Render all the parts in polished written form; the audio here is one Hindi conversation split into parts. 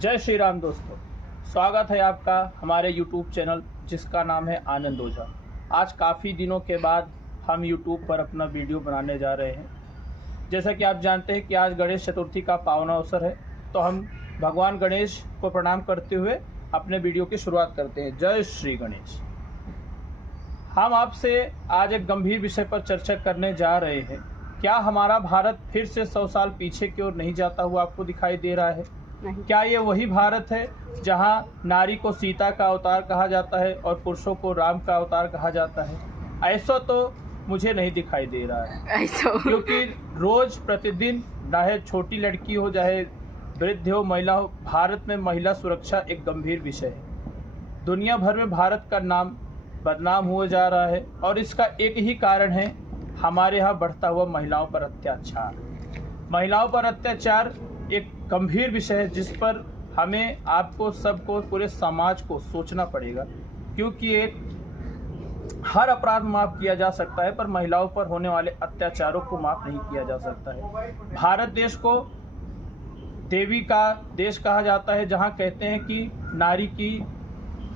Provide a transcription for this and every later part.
जय श्री राम दोस्तों, स्वागत है आपका हमारे YouTube चैनल जिसका नाम है आनंद ओझा। आज काफ़ी दिनों के बाद हम YouTube पर अपना वीडियो बनाने जा रहे हैं। जैसा कि आप जानते हैं कि आज गणेश चतुर्थी का पावन अवसर है, तो हम भगवान गणेश को प्रणाम करते हुए अपने वीडियो की शुरुआत करते हैं। जय श्री गणेश। हम आपसे आज एक गंभीर विषय पर चर्चा करने जा रहे हैं। क्या हमारा भारत फिर से 100 साल पीछे की ओर नहीं जाता हुआ आपको दिखाई दे रहा है? नहीं। क्या ये वही भारत है जहां नारी को सीता का अवतार कहा जाता है और पुरुषों को राम का अवतार कहा जाता है? ऐसा तो मुझे नहीं दिखाई दे रहा है, क्योंकि रोज प्रतिदिन चाहे छोटी लड़की हो चाहे वृद्ध हो महिला हो, भारत में महिला सुरक्षा एक गंभीर विषय है। दुनिया भर में भारत का नाम बदनाम हुआ जा रहा है और इसका एक ही कारण है हमारे यहाँ बढ़ता हुआ महिलाओं पर अत्याचार। महिलाओं पर अत्याचार एक गंभीर विषय है जिस पर हमें, आपको, सबको, पूरे समाज को सोचना पड़ेगा, क्योंकि एक हर अपराध माफ किया जा सकता है पर महिलाओं पर होने वाले अत्याचारों को माफ नहीं किया जा सकता है। भारत देश को देवी का देश कहा जाता है, जहां कहते हैं कि नारी की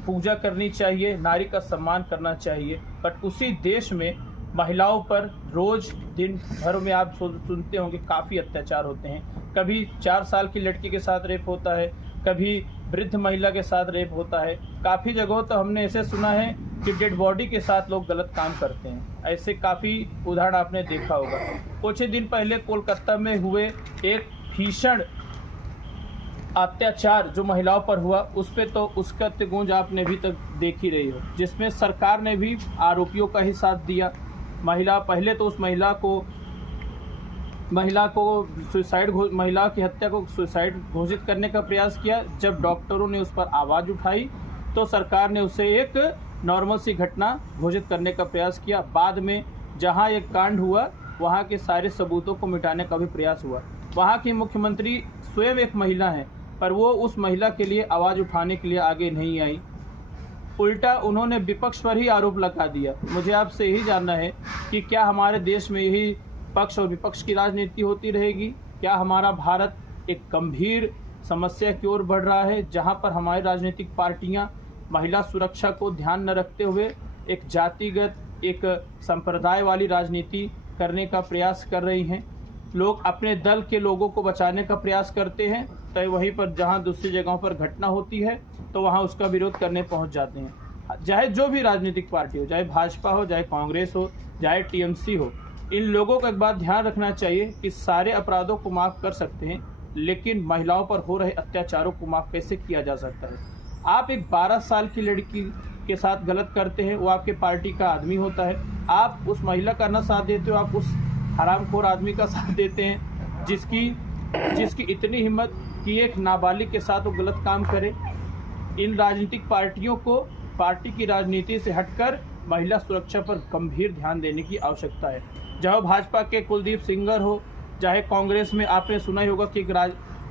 पूजा करनी चाहिए, नारी का सम्मान करना चाहिए, बट उसी देश में महिलाओं पर रोज दिन भर में आप सुनते होंगे काफ़ी अत्याचार होते हैं। कभी 4 साल की लड़की के साथ रेप होता है, कभी वृद्ध महिला के साथ रेप होता है। काफ़ी जगहों तो हमने ऐसे सुना है कि डेड बॉडी के साथ लोग गलत काम करते हैं। ऐसे काफ़ी उदाहरण आपने देखा होगा। कुछ ही दिन पहले कोलकाता में हुए एक भीषण अत्याचार जो महिलाओं पर हुआ, उस पर तो उसका गूंज आपने अभी तक देख ही रही हो, जिसमें सरकार ने भी आरोपियों का ही साथ दिया। पहले तो उस महिला की हत्या को सुसाइड घोषित करने का प्रयास किया। जब डॉक्टरों ने उस पर आवाज़ उठाई तो सरकार ने उसे एक नॉर्मल सी घटना घोषित करने का प्रयास किया। बाद में जहां एक कांड हुआ वहां के सारे सबूतों को मिटाने का भी प्रयास हुआ। वहां की मुख्यमंत्री स्वयं एक महिला हैं, पर वो उस महिला के लिए आवाज़ उठाने के लिए आगे नहीं आई। उल्टा उन्होंने विपक्ष पर ही आरोप लगा दिया। मुझे आपसे यही जानना है कि क्या हमारे देश में यही पक्ष और विपक्ष की राजनीति होती रहेगी? क्या हमारा भारत एक गंभीर समस्या की ओर बढ़ रहा है, जहां पर हमारी राजनीतिक पार्टियां महिला सुरक्षा को ध्यान न रखते हुए एक जातिगत, एक संप्रदाय वाली राजनीति करने का प्रयास कर रही हैं? लोग अपने दल के लोगों को बचाने का प्रयास करते हैं, तो वहीं पर जहां दूसरी जगहों पर घटना होती है तो वहां उसका विरोध करने पहुंच जाते हैं। चाहे जो भी राजनीतिक पार्टी हो, चाहे भाजपा हो, चाहे कांग्रेस हो, चाहे टीएमसी हो, इन लोगों को एक बात ध्यान रखना चाहिए कि सारे अपराधों को माफ़ कर सकते हैं, लेकिन महिलाओं पर हो रहे अत्याचारों को माफ़ कैसे किया जा सकता है? आप एक 12 साल की लड़की के साथ गलत करते हैं, वो आपके पार्टी का आदमी होता है, आप उस महिला का न साथ देते हो, आप उस हरामखोर आदमी का साथ देते हैं जिसकी इतनी हिम्मत कि एक नाबालिग के साथ वो गलत काम करे। इन राजनीतिक पार्टियों को पार्टी की राजनीति से हटकर महिला सुरक्षा पर गंभीर ध्यान देने की आवश्यकता है। चाहे भाजपा के कुलदीप सिंगर हो, चाहे कांग्रेस में आपने सुना ही होगा कि एक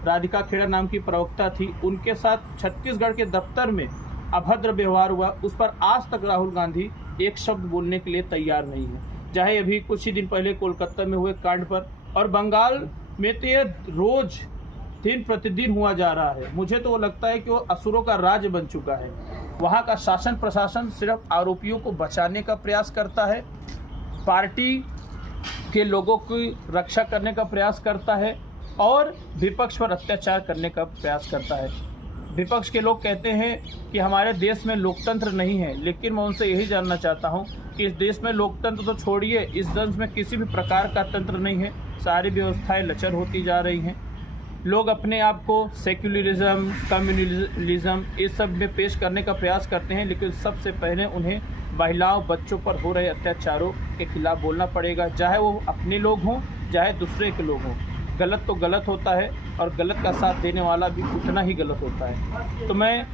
राधिका खेड़ा नाम की प्रवक्ता थी, उनके साथ छत्तीसगढ़ के दफ्तर में अभद्र व्यवहार हुआ, उस पर आज तक राहुल गांधी एक शब्द बोलने के लिए तैयार नहीं है। चाहे अभी कुछ ही दिन पहले कोलकाता में हुए कांड पर, और बंगाल में तो ये रोज दिन प्रतिदिन हुआ जा रहा है। मुझे तो वो लगता है कि वो असुरों का राज्य बन चुका है। वहाँ का शासन प्रशासन सिर्फ आरोपियों को बचाने का प्रयास करता है, पार्टी के लोगों की रक्षा करने का प्रयास करता है और विपक्ष पर अत्याचार करने का प्रयास करता है। विपक्ष के लोग कहते हैं कि हमारे देश में लोकतंत्र नहीं है, लेकिन मैं उनसे यही जानना चाहता हूं कि इस देश में लोकतंत्र तो छोड़िए, इस देश में किसी भी प्रकार का तंत्र नहीं है। सारी व्यवस्थाएं लचर होती जा रही हैं। लोग अपने आप को सेक्युलरिज्म, कम्युनलिज्म इस सब में पेश करने का प्रयास करते हैं, लेकिन सबसे पहले उन्हें महिलाओं, बच्चों पर हो रहे अत्याचारों के खिलाफ बोलना पड़ेगा, चाहे वो अपने लोग हों चाहे दूसरे के लोग हों। गलत तो गलत होता है और गलत का साथ देने वाला भी उतना ही गलत होता है। तो मैं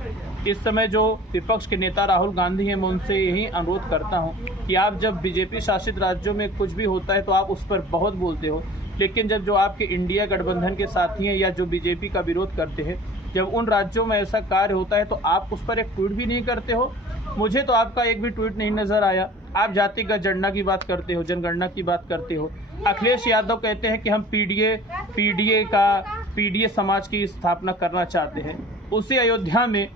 इस समय जो विपक्ष के नेता राहुल गांधी हैं, मैं उनसे यही अनुरोध करता हूं कि आप जब बीजेपी शासित राज्यों में कुछ भी होता है तो आप उस पर बहुत बोलते हो, लेकिन जब जो आपके इंडिया गठबंधन के साथी हैं या जो बीजेपी का विरोध करते हैं, जब उन राज्यों में ऐसा कार्य होता है तो आप उस पर एक ट्वीट भी नहीं करते हो। मुझे तो आपका एक भी ट्वीट नहीं नज़र आया। आप जातिगत जनगणना की बात करते हो, जनगणना की बात करते हो। अखिलेश यादव कहते हैं कि हम पीडीए समाज की स्थापना करना चाहते हैं। उसी अयोध्या में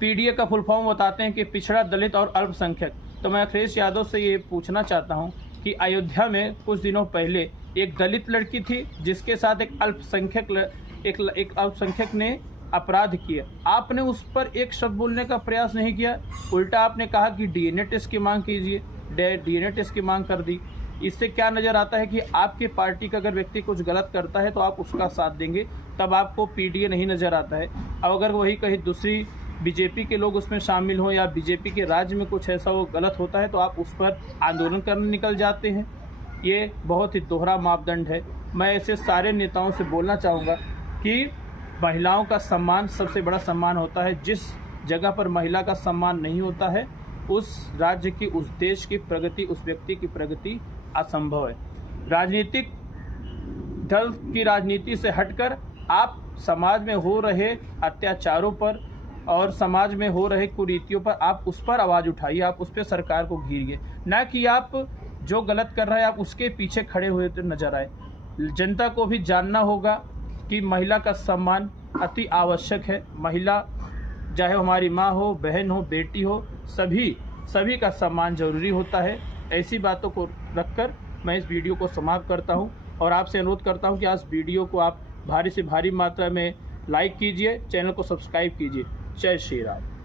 पीडीए का फुल फॉर्म बताते हैं कि पिछड़ा, दलित और अल्पसंख्यक। तो मैं अखिलेश यादव से ये पूछना चाहता हूँ कि अयोध्या में कुछ दिनों पहले एक दलित लड़की थी जिसके साथ एक अल्पसंख्यक ने अपराध किया, आपने उस पर एक शब्द बोलने का प्रयास नहीं किया, उल्टा आपने कहा कि डीएनए टेस्ट की मांग कीजिए, डीएनए टेस्ट की मांग कर दी। इससे क्या नज़र आता है कि आपके पार्टी का अगर व्यक्ति कुछ गलत करता है तो आप उसका साथ देंगे, तब आपको पीडीए नहीं नज़र आता है। अब अगर वही कहीं दूसरी बीजेपी के लोग उसमें शामिल हों या बीजेपी के राज्य में कुछ ऐसा वो गलत होता है तो आप उस पर आंदोलन करने निकल जाते हैं। ये बहुत ही दोहरा मापदंड है। मैं ऐसे सारे नेताओं से बोलना चाहूँगा कि महिलाओं का सम्मान सबसे बड़ा सम्मान होता है। जिस जगह पर महिला का सम्मान नहीं होता है, उस राज्य की, उस देश की प्रगति, उस व्यक्ति की प्रगति असंभव है। राजनीतिक दल की राजनीति से हटकर आप समाज में हो रहे अत्याचारों पर और समाज में हो रहे कुरीतियों पर आप उस पर आवाज़ उठाइए, आप उस पर सरकार को घेरिए, ना कि आप जो गलत कर रहा है आप उसके पीछे खड़े हुए तो नजर आए। जनता को भी जानना होगा कि महिला का सम्मान अति आवश्यक है। महिला चाहे हमारी माँ हो, बहन हो, बेटी हो, सभी का सम्मान जरूरी होता है। ऐसी बातों को रखकर मैं इस वीडियो को समाप्त करता हूं और आपसे अनुरोध करता हूं कि आज वीडियो को आप भारी से भारी मात्रा में लाइक कीजिए, चैनल को सब्सक्राइब कीजिए। जय श्री राम।